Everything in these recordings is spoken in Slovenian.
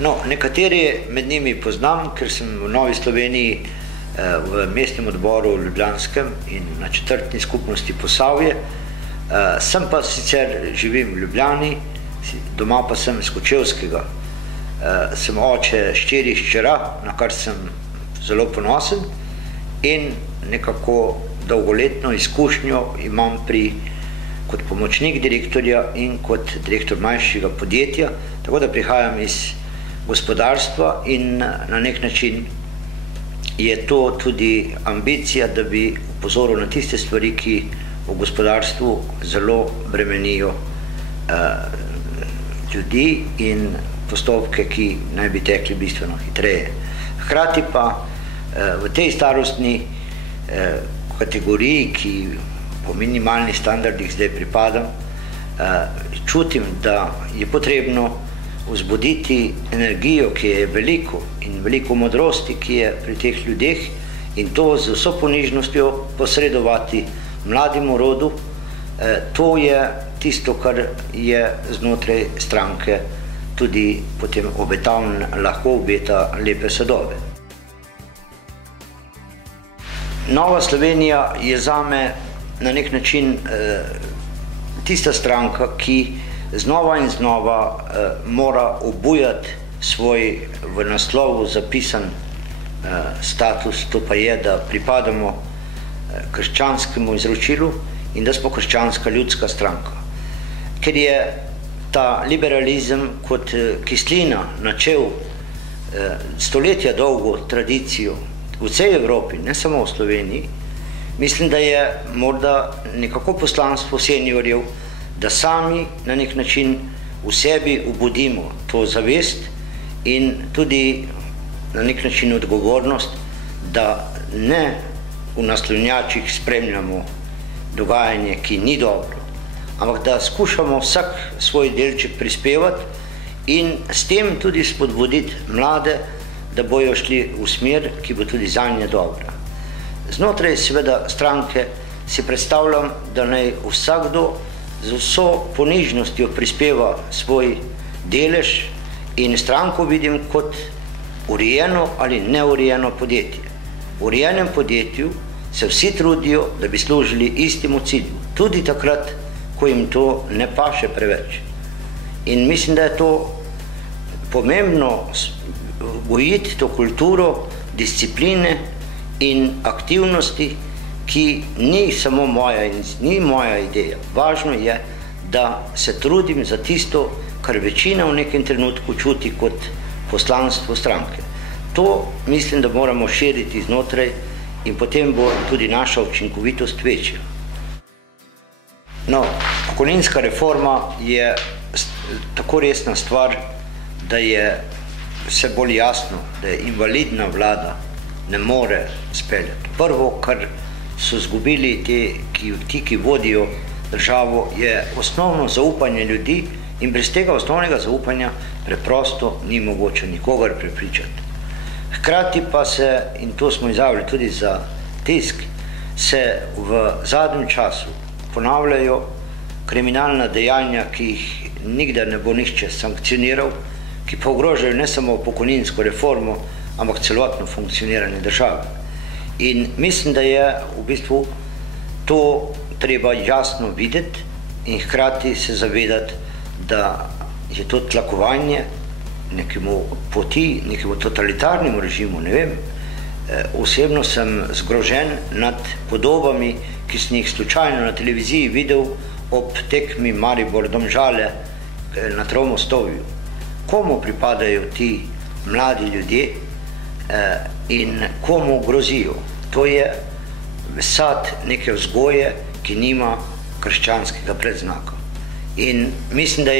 No, nekateri med njimi poznam, ker sem v Novi Sloveniji v mestnem odboru v Ljubljanskem in na četrtni skupnosti Posavje. Sem pa sicer živim v Ljubljani, doma pa sem iz Kočevskega. Sem oče 4 hčera, na kar sem zelo ponosen in nekako dolgoletno izkušnjo imam kot pomočnik direktorja in kot direktor manjšega podjetja, tako da prihajam iz gospodarstva in na nek način je to tudi ambicija, da bi upozoril na tiste stvari, ki v gospodarstvu zelo bremenijo ljudi in postopke, ki naj bi tekli bistveno hitreje. Hkrati pa v tej starostni kategoriji, ki po minimalnih standardih zdaj pripadam, čutim, da je potrebno vzbuditi energijo, ki je veliko in veliko modrosti, ki je pri teh ljudeh in to z vso ponižnostjo posredovati mlademu rodu. To je tisto, kar je znotraj stranke tudi potem obetavno, lahko obeta lepe sadove. Nova Slovenija je zame na nek način tista stranka, ki znova in znova mora obujati svoj v naslovu zapisan status, to pa je, da pripadamo krščanskemu izročilu in da smo krščanska ljudska stranka. Ker je ta liberalizem kot kislina načel stoletja dolgo tradicijo v vsej Evropi, ne samo v Sloveniji, mislim, da je morda nekako poslanstvo seniorjev, da sami na nek način v sebi obudimo to zavest in tudi na nek način odgovornost, da ne v naslovnjačih spremljamo dogajanje, ki ni dobro, ampak da skušamo vsak svoj delček prispevati in s tem tudi spodbuditi mlade, da bojo šli v smer, ki bo tudi zanje dobra. Znotraj seveda stranke si predstavljam, da naj vsakdo z vso ponižnostjo prispeva svoj delež in stranko vidim kot urejeno ali neurejeno podjetje. V urejenem podjetju se vsi trudijo, da bi služili istemu cilju, tudi takrat, ko jim to ne paše preveč. In mislim, da je to pomembno gojiti to kulturo, discipline in aktivnosti, ki ni samo moja ideja. Važno je, da se trudim za tisto, kar večina v nekem trenutku čuti kot poslanstvo stranke. To mislim, da moramo širiti znotraj in potem bo tudi naša učinkovitost večja. No, pokojninska reforma je tako resna stvar, da je vse bolj jasno, da je invalidna vlada ne more speljati. Prvo, kar so izgubili ti, ki vodijo državo, je osnovno zaupanje ljudi in brez tega osnovnega zaupanja preprosto ni mogoče nikogar prepričati. Hkrati pa se, in to smo izjavili tudi za tisk, se v zadnjem času ponavljajo kriminalna dejanja, ki jih nikdar ne bo nihče sankcioniral, ki pa ogrožajo ne samo pokojninsko reformo, ampak celotno funkcioniranje države. In mislim, da je v bistvu to treba jasno videti in hkrati se zavedati, da je to tlakovanje nekemu poti, nekemu totalitarnemu režimu, ne vem. Osebno sem zgrožen nad podobami, ki sem jih slučajno na televiziji videl ob tekmi Maribor-Domžale na Tromostovju. Komu pripadajo ti mladi ljudje in komu grozijo? To je sad neke vzgoje, ki nima krščanskega predznaka. In mislim, da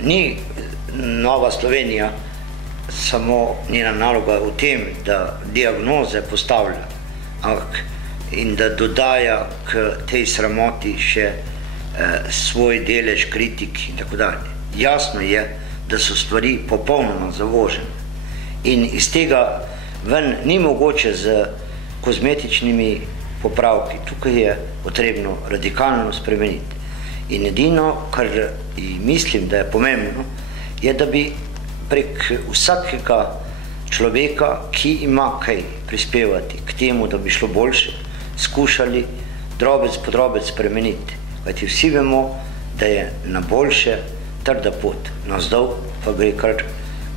ni Nova Slovenija samo njena naloga v tem, da diagnoze postavlja, in da dodaja k tej sramoti še svoj delež kritik in tako dalje. Jasno je, da so stvari popolnoma zavožene. In iz tega ven ni mogoče z kozmetičnimi popravki. Tukaj je potrebno radikalno spremeniti. In edino, kar mislim, da je pomembno, je, da bi prek vsakega človeka, ki ima kaj prispevati k temu, da bi šlo boljše, skušali drobec po drobec spremeniti. Kajti vsi vemo, da je na boljše trda pot, navzdol pa gre kar,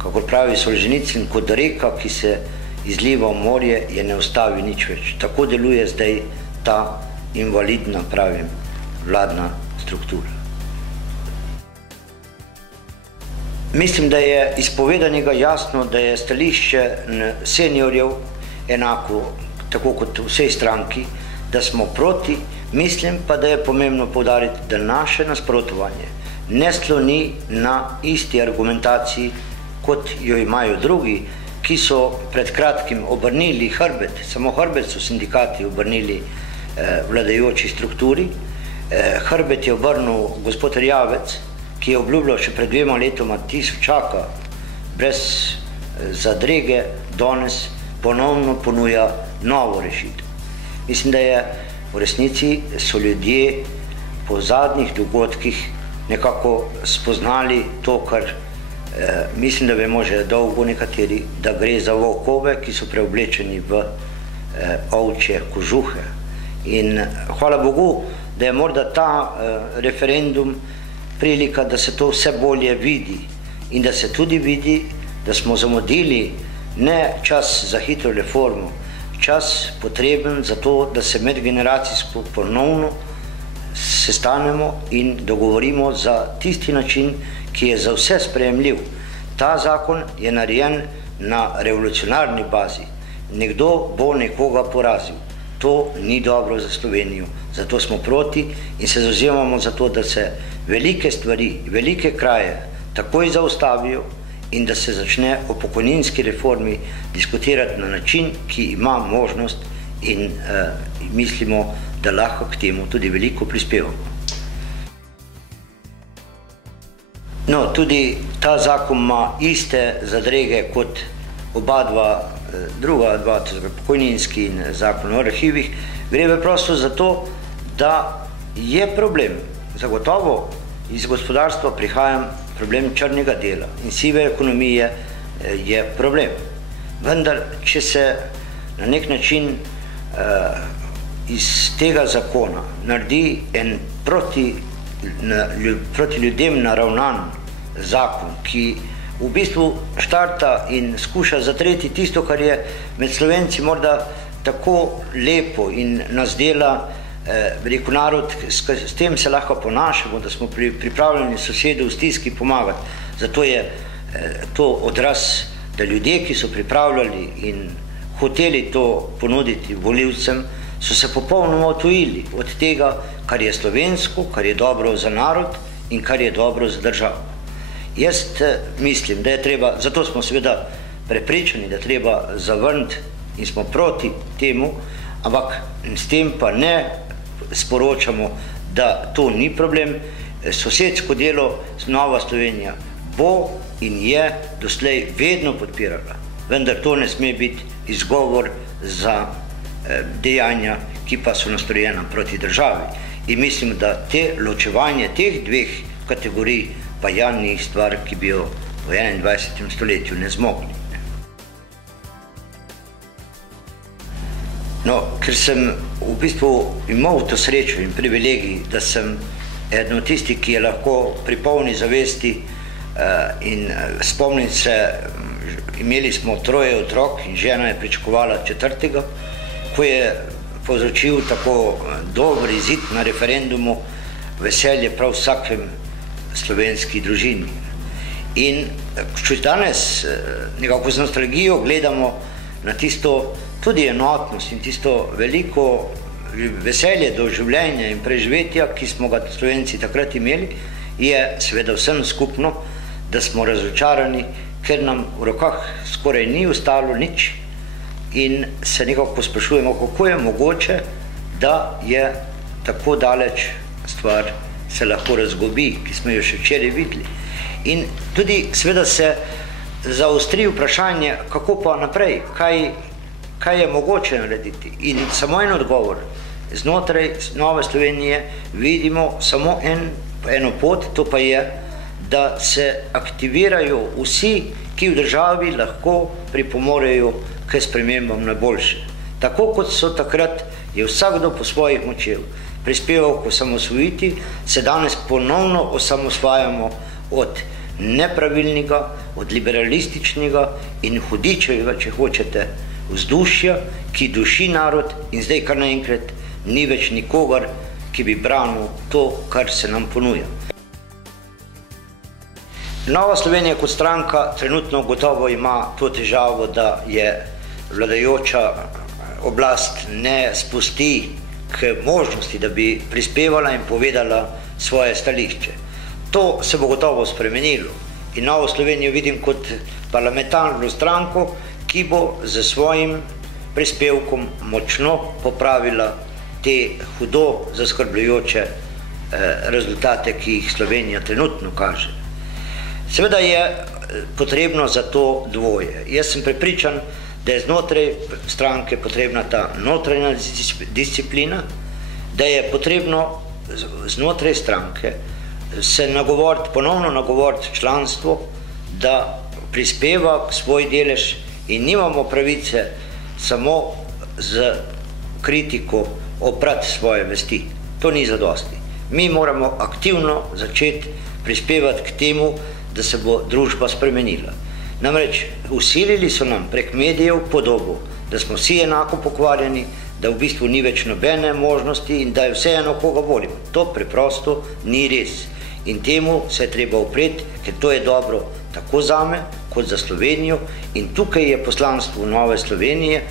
kako pravi Solženicin, kot reka, ki se izliva v morje, je ne ustavi nič več. Tako deluje zdaj ta invalidna, pravim, vladna struktura. Mislim, da je izpovedanega jasno, da je stališče seniorjev enako, tako kot v vsej stranki, da smo proti, mislim pa, da je pomembno poudariti, da naše nasprotovanje ne sloni na isti argumentaciji, kot jo imajo drugi, ki so pred kratkim obrnili hrbet, samo hrbet so sindikati obrnili vladajoči strukturi, hrbet je obrnil gospod Erjavec, ki je obljubljal še pred 2 letoma tisočaka brez zadrege, danes ponovno ponuja novo rešitev. Mislim, da je v resnici so ljudje po zadnjih dogodkih nekako spoznali to, kar mislim, da vemo že dolgo nekateri, da gre za volkove, ki so preoblečeni v ovčje kožuhe. In hvala Bogu, da je morda ta referendum prilika, da se to vse bolje vidi in da se tudi vidi, da smo zamudili ne čas za hitro reformo, čas potreben za to, da se medgeneracijsko ponovno sestanemo in dogovorimo za tisti način, ki je za vse sprejemljiv. Ta zakon je narejen na revolucionarni bazi. Nekdo bo nekoga porazil. To ni dobro za Slovenijo. Zato smo proti in se zavzemamo za to, da se velike stvari, velike kraje takoj zaustavijo in da se začne o pokojninski reformi diskutirati na način, ki ima možnost in mislimo, da lahko k temu tudi veliko prispevamo. No, tudi ta zakon ima iste zadrege kot druga dva, pokojninski in zakon o arhivih. Gre preprosto za to, da je problem. Zagotovo iz gospodarstva prihajam problem črnega dela in sive ekonomije je problem. Vendar, če se na nek način iz tega zakona naredi en proti ljudem naravnan zakon, ki v bistvu štarta in skuša zatreti tisto, kar je med Slovenci morda tako lepo in nas dela, rekel narod, s tem se lahko ponašamo, da smo pripravljeni sosedu v stiski pomagati. Zato je to odraz, da ljudje, ki so pripravljali in hoteli to ponuditi volivcem, so se popolnoma odtujili od tega, kar je slovensko, kar je dobro za narod in kar je dobro za državo. Jaz mislim, da je treba, zato smo seveda prepričani, da treba zavrniti in smo proti temu, ampak s tem pa ne sporočamo, da to ni problem. Sosedsko delo Nova Slovenija bo in je doslej vedno podpirala, vendar to ne sme biti izgovor za dejanja, ki pa so nastrojena proti državi. In mislim, da ločevanje teh dveh kategorij pa ja ni stvar, ki bi jo v 21. stoletju ne zmogli. No, ker sem v bistvu imel to srečo in privilegij, da sem eden od tistih, ki je lahko pri polni zavesti in spomnim se, imeli smo 3 otrok in žena je pričakovala 4., ko je povzročil tako dober izid na referendumu, veselje prav vsakem slovenski družini. In če danes nekako z nostalgijo gledamo na tisto tudi enotnost in tisto veliko veselje do življenja in preživetja, ki smo ga Slovenci takrat imeli, je seveda vsem skupno, da smo razočarani, ker nam v rokah skoraj ni ostalo nič in se nekako sprašujemo, kako je mogoče, da je tako daleč stvar se lahko razgobi, ki smo jo še včeraj videli. In tudi seveda se zaostri vprašanje, kako pa naprej, kaj je mogoče narediti. In samo en odgovor. Znotraj Nove Slovenije vidimo samo eno pot, to pa je, da se aktivirajo vsi, ki v državi lahko pripomorejo k spremembam na boljše. Tako kot so takrat, je vsakdo po svojih močeh prispeval k osamosvojitvi, se danes ponovno osamosvajamo od nepravilnega, od liberalističnega in hudičevega, če hočete, vzdušja, ki duši narod, in zdaj kar naenkrat ni več nikogar, ki bi branil to, kar se nam ponuja. Nova Slovenija kot stranka trenutno gotovo ima to težavo, da je vladajoča oblast ne spusti k možnosti, da bi prispevala in povedala svoje stališče. To se bo gotovo spremenilo in Novo Slovenijo vidim kot parlamentarno stranko, ki bo z svojim prispevkom močno popravila te hudo zaskrbljujoče rezultate, ki jih Slovenija trenutno kaže. Seveda je potrebno za to dvoje. Jaz sem prepričan, da je znotraj stranke potrebna ta notranja disciplina, da je potrebno znotraj stranke se nagovoriti, ponovno nagovoriti članstvo, da prispeva svoj delež in nimamo pravice samo z kritiko oprati svoje vesti. To ni zadosti. Mi moramo aktivno začeti prispevati k temu, da se bo družba spremenila. Namreč vsilili so nam prek medijev podobo, da smo vsi enako pokvarjeni, da v bistvu ni več nobene možnosti in da je vseeno, koga volimo. To preprosto ni res. In temu se je treba upreti, ker to je dobro tako zame, kot za Slovenijo. In tukaj je poslanstvo Nove Slovenije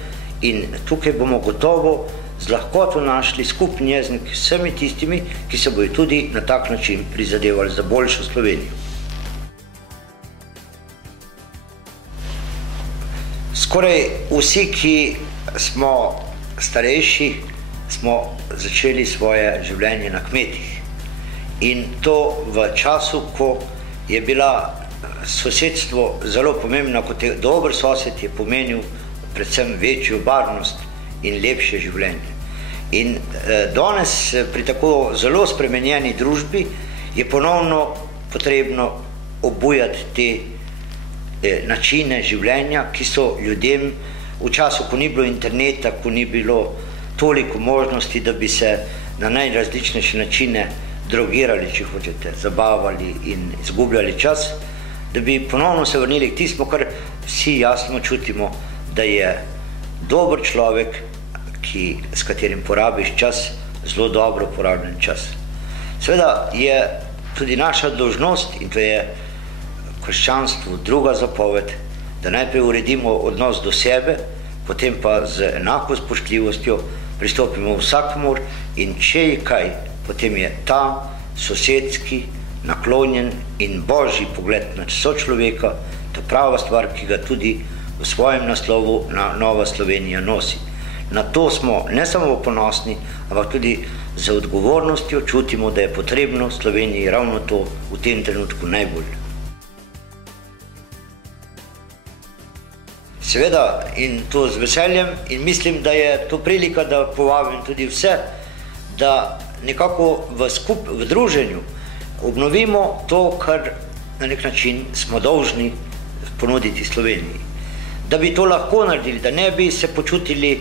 in tukaj bomo gotovo z lahkoto našli skupni jezik s vsemi tistimi, ki se bojo tudi na tak način prizadevali za boljšo Slovenijo. Skoraj vsi, ki smo starejši, smo začeli svoje življenje na kmetih. In to v času, ko je bila sosedstvo zelo pomembno, kot je dober sosed je pomenil predvsem večjo varnost in lepše življenje. In danes pri tako zelo spremenjeni družbi je ponovno potrebno obujati te načine življenja, ki so ljudem v času, ko ni bilo interneta, ko ni bilo toliko možnosti, da bi se na najrazličnejše načine drogirali, če hočete, zabavali in izgubljali čas, da bi ponovno se vrnili k tistemu, kar vsi jasno čutimo, da je dober človek, s katerim porabiš čas, zelo dobro porabljen čas. Seveda je tudi naša dolžnost, in to je krščanstvu druga zapoved, da najprej uredimo odnos do sebe, potem pa z enako spoštljivostjo pristopimo vsakomur in če je kaj, potem je ta sosedski, naklonjen in božji pogled na sočloveka, to prava stvar, ki ga tudi v svojem naslovu Nova Slovenija nosi. Na to smo ne samo ponosni, ampak tudi z odgovornostjo čutimo, da je potrebno Sloveniji ravno to v tem trenutku najbolj. Seveda, in to z veseljem, in mislim, da je to prilika, da povabim tudi vse, da nekako v druženju obnovimo to, kar na nek način smo dolžni ponuditi Sloveniji. Da bi to lahko naredili, da ne bi se počutili,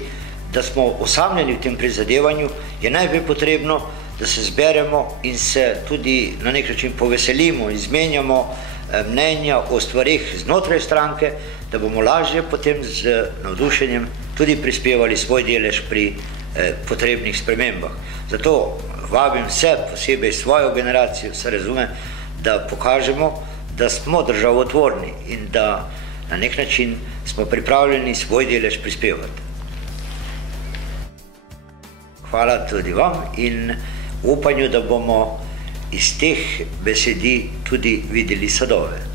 da smo osamljeni v tem prizadevanju, je najprej potrebno, da se zberemo in se tudi na nek način poveselimo, izmenjamo mnenja o stvarih znotraj stranke, da bomo lažje potem z navdušenjem tudi prispevali svoj delež pri potrebnih spremembah. Zato vabim vse, posebej svojo generacijo, se razume, da pokažemo, da smo državotvorni in da na nek način smo pripravljeni svoj delež prispevati. Hvala tudi vam in v upanju, da bomo iz teh besedi tudi videli sadove.